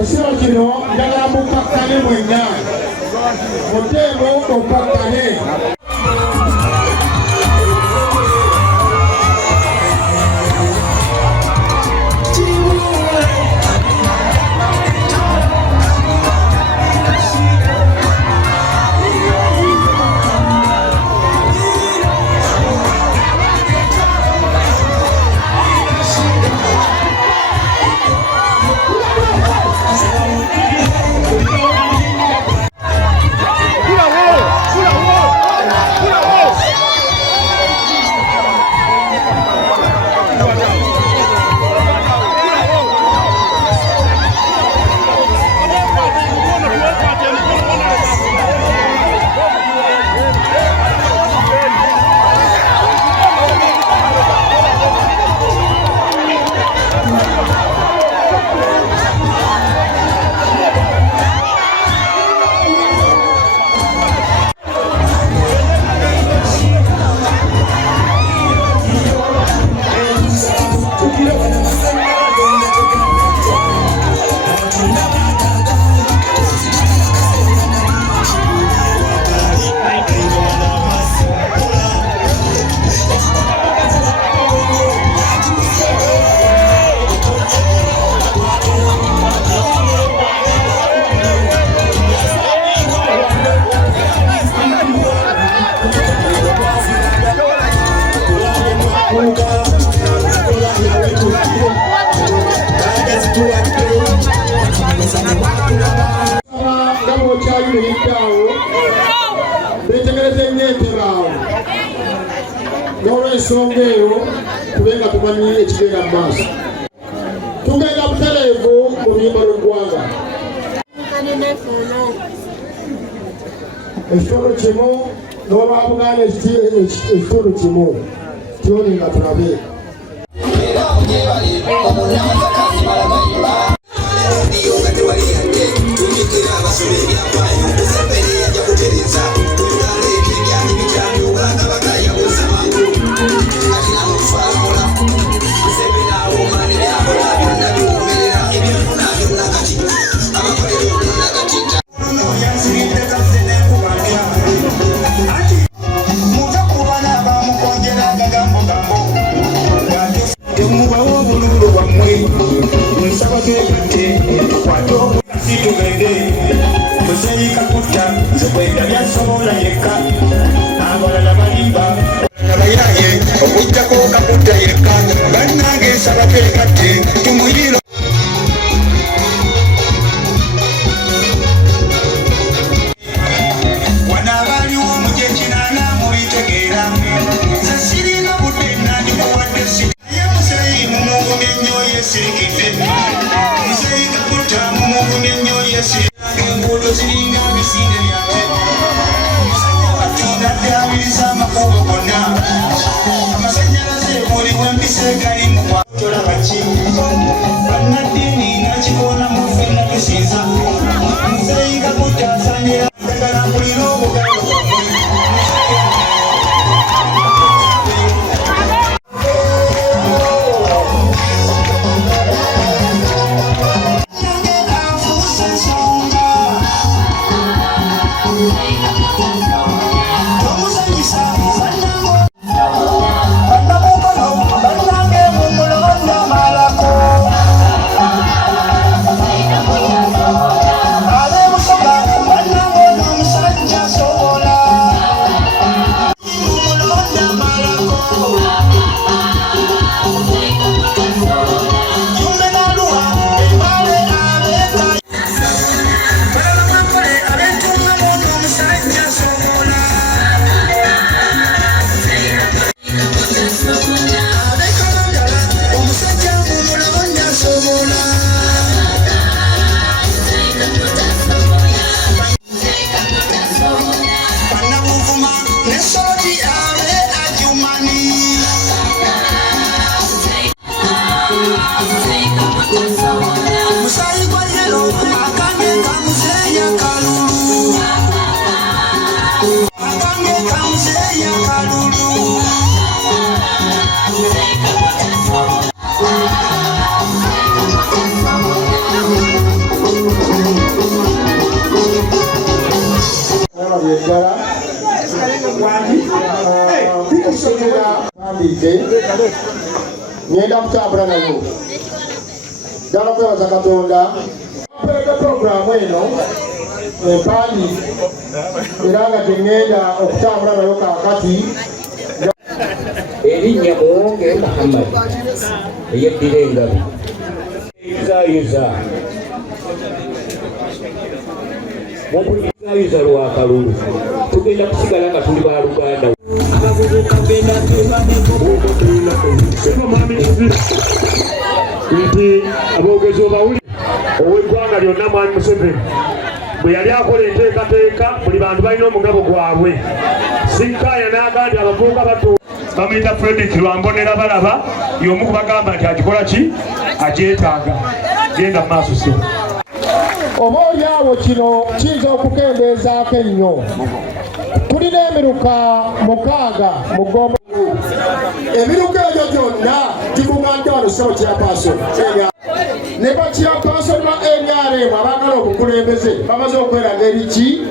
Osiro kino njagala mupakkane mwenna muteemo opakkane. N'olw'ensonga eyo tubenga tumanyi ekigenda mu maaso. Tugenda butereevu mu luyimba lw'eggwanga. Ekitundu kimu n'olwabuganda ekitundu kimu tyoni nga tulabe. Ngenda kutambula nayo ddala kwebaza Katonda apereka programu eno empandiike era nga tengenda okutambula nayo kaakati. Erinnya Muwonge Muhammad eyeddira engabi yuza mupulizayuza lwakalulu tugenda kusigala nga tuli ba Luganda. Nti aboogezi obawuli ow'eggwanga lyonna Mwami Museveni bwe yali akola enteekateeka buli bantu balina omugabo gwabwe. Sinkaaya n'agamba nti abavubuka bato bamuyita Frederick Lwambonera balaba y'omu kubagamba nti agikola ki agyetaaga. Genda mu maaso se oba oli awo kino kiyinza okukendeezaako ennyo. Tulina emiruka 6 mu Gombo. Emiruka egyo gyonna gikuŋŋaddwa wano ssebo Chairperson ne ba Chairperson ba NRM abaagala obukulembeze bamaze okweraga eriki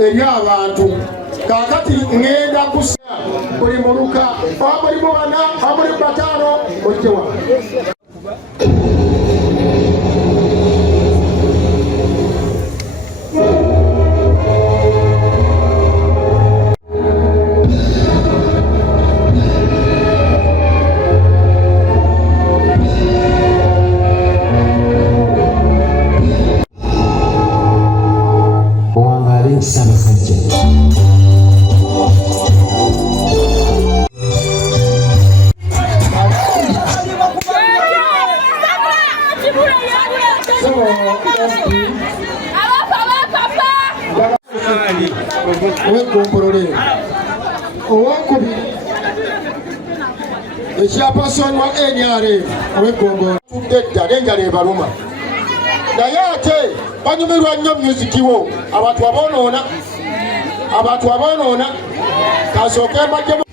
eri abantu. Kaakati ŋŋenda kusa buli muluka oba mulimu 4 oba mulimu 5 ojjewa. Chairperson wa NRM ow'eggongolo tudde n'enjala ebaluma naye ate banyumirwa nnyo musiki wo. Abantu aboonoona kasooke mbajjemu